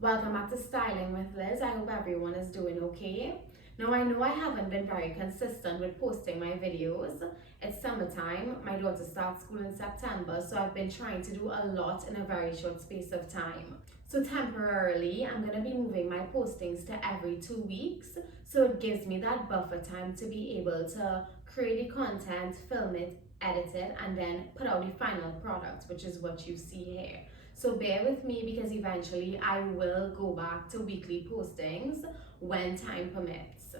Welcome back to Styling with Liz. I hope everyone is doing okay. Now I know I haven't been very consistent with posting my videos. It's summertime, my daughter starts school in September, so I've been trying to do a lot in a very short space of time. So temporarily, I'm going to be moving my postings to every 2 weeks, so it gives me that buffer time to be able to create the content, film it, edit it, and then put out the final product, which is what you see here. So bear with me because eventually I will go back to weekly postings when time permits.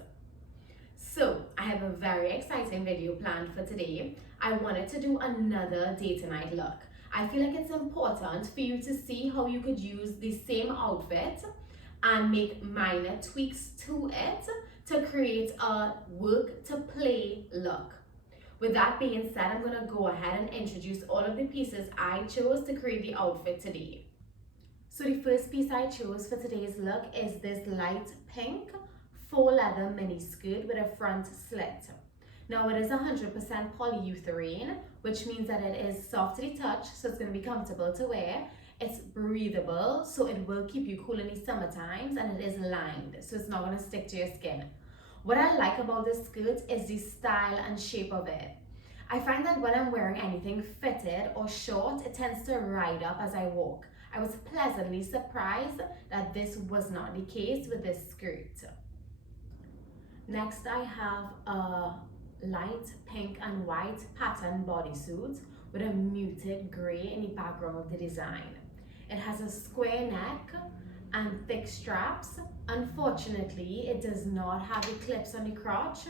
So I have a very exciting video planned for today. I wanted to do another day to night look. I feel like it's important for you to see how you could use the same outfit and make minor tweaks to it to create a work to play look. With that being said, I'm going to go ahead and introduce all of the pieces I chose to create the outfit today. So the first piece I chose for today's look is this light pink faux leather mini skirt with a front slit. Now it is 100% polyurethane, which means that it is soft to the touch, so it's going to be comfortable to wear. It's breathable, so it will keep you cool in the summer times, and it is lined, so it's not going to stick to your skin. What I like about this skirt is the style and shape of it. I find that when I'm wearing anything fitted or short, it tends to ride up as I walk. I was pleasantly surprised that this was not the case with this skirt. Next, I have a light pink and white pattern bodysuit with a muted gray in the background of the design. It has a square neck and thick straps. Unfortunately, it does not have the clips on the crotch.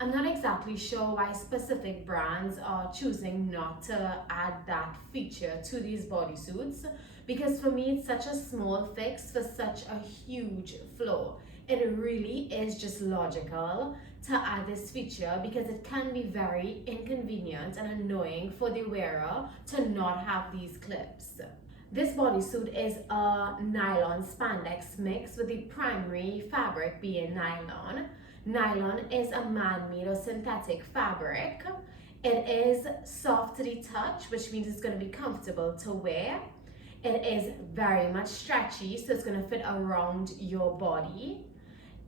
I'm not exactly sure why specific brands are choosing not to add that feature to these bodysuits, because for me it's such a small fix for such a huge flaw. It really is just logical to add this feature because it can be very inconvenient and annoying for the wearer to not have these clips. This bodysuit is a nylon spandex mix with the primary fabric being nylon. Nylon is a man-made or synthetic fabric. It is soft to the touch, which means it's going to be comfortable to wear. It is very much stretchy, so it's going to fit around your body.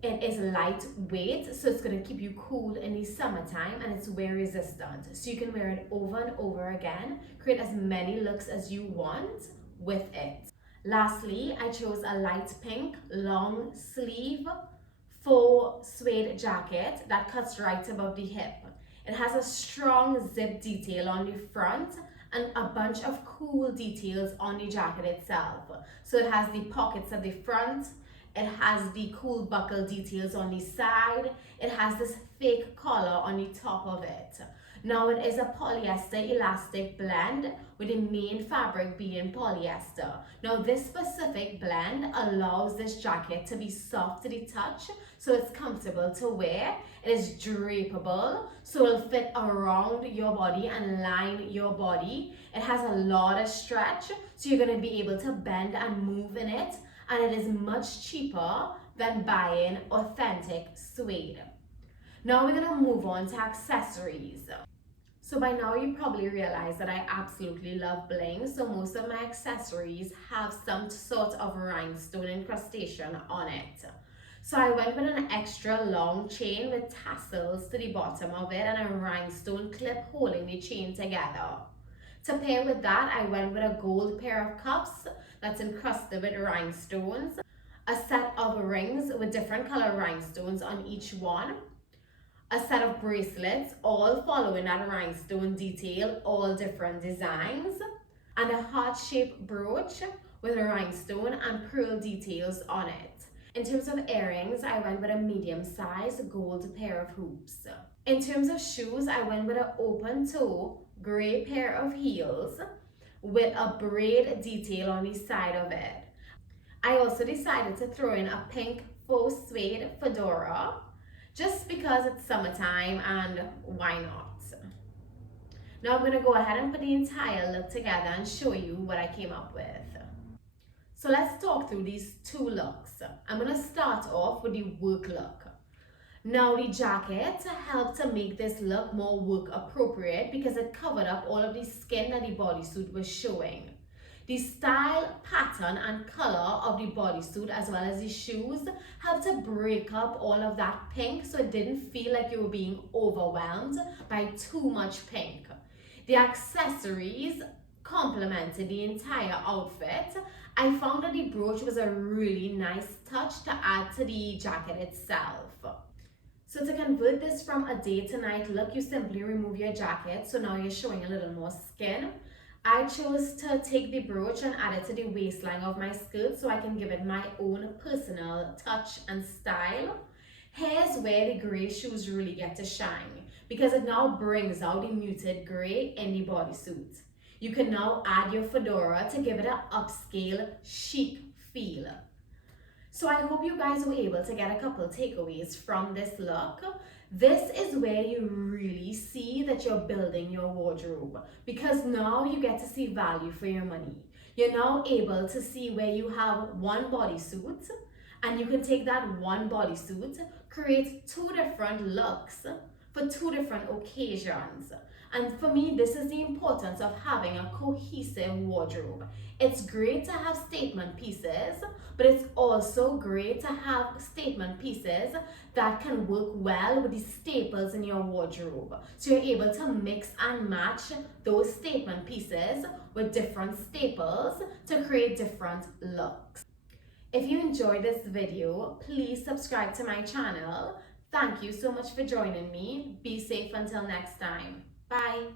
It is lightweight, so it's going to keep you cool in the summertime, and it's wear resistant. So you can wear it over and over again, create as many looks as you want with it. Lastly, I chose a light pink long sleeve faux suede jacket that cuts right above the hip. It has a strong zip detail on the front and a bunch of cool details on the jacket itself. So it has the pockets at the front, it has the cool buckle details on the side, it has this fake collar on the top of it. Now it is a polyester elastic blend with the main fabric being polyester. Now this specific blend allows this jacket to be soft to the touch, so it's comfortable to wear. It is drapeable, so it'll fit around your body and line your body. It has a lot of stretch, so you're going to be able to bend and move in it, and it is much cheaper than buying authentic suede. Now we're going to move on to accessories. So by now you probably realize that I absolutely love bling, so most of my accessories have some sort of rhinestone incrustation on it. So I went with an extra long chain with tassels to the bottom of it and a rhinestone clip holding the chain together. To pair with that, I went with a gold pair of cuffs that's encrusted with rhinestones, a set of rings with different color rhinestones on each one, a set of bracelets, all following that rhinestone detail, all different designs, and a heart-shaped brooch with a rhinestone and pearl details on it. In terms of earrings, I went with a medium-sized gold pair of hoops. In terms of shoes, I went with an open-toe gray pair of heels with a braid detail on the side of it. I also decided to throw in a pink faux suede fedora, just because it's summertime and why not? Now I'm going to go ahead and put the entire look together and show you what I came up with. So let's talk through these two looks. I'm going to start off with the work look. Now the jacket helped to make this look more work appropriate because it covered up all of the skin that the bodysuit was showing. The style, pattern and color of the bodysuit as well as the shoes helped to break up all of that pink so it didn't feel like you were being overwhelmed by too much pink. The accessories complemented the entire outfit. I found that the brooch was a really nice touch to add to the jacket itself. So to convert this from a day to night look, you simply remove your jacket, so now you're showing a little more skin. I chose to take the brooch and add it to the waistline of my skirt so I can give it my own personal touch and style. Here's where the grey shoes really get to shine, because it now brings out the muted grey in the bodysuit. You can now add your fedora to give it an upscale, chic feel. So I hope you guys were able to get a couple takeaways from this look. This is where you really see that you're building your wardrobe, because now you get to see value for your money. You're now able to see where you have one bodysuit and you can take that one bodysuit, create two different looks for two different occasions. And for me, this is the importance of having a cohesive wardrobe. It's great to have statement pieces, but it's also great to have statement pieces that can work well with the staples in your wardrobe. So you're able to mix and match those statement pieces with different staples to create different looks. If you enjoyed this video, please subscribe to my channel. Thank you so much for joining me. Be safe until next time. Bye.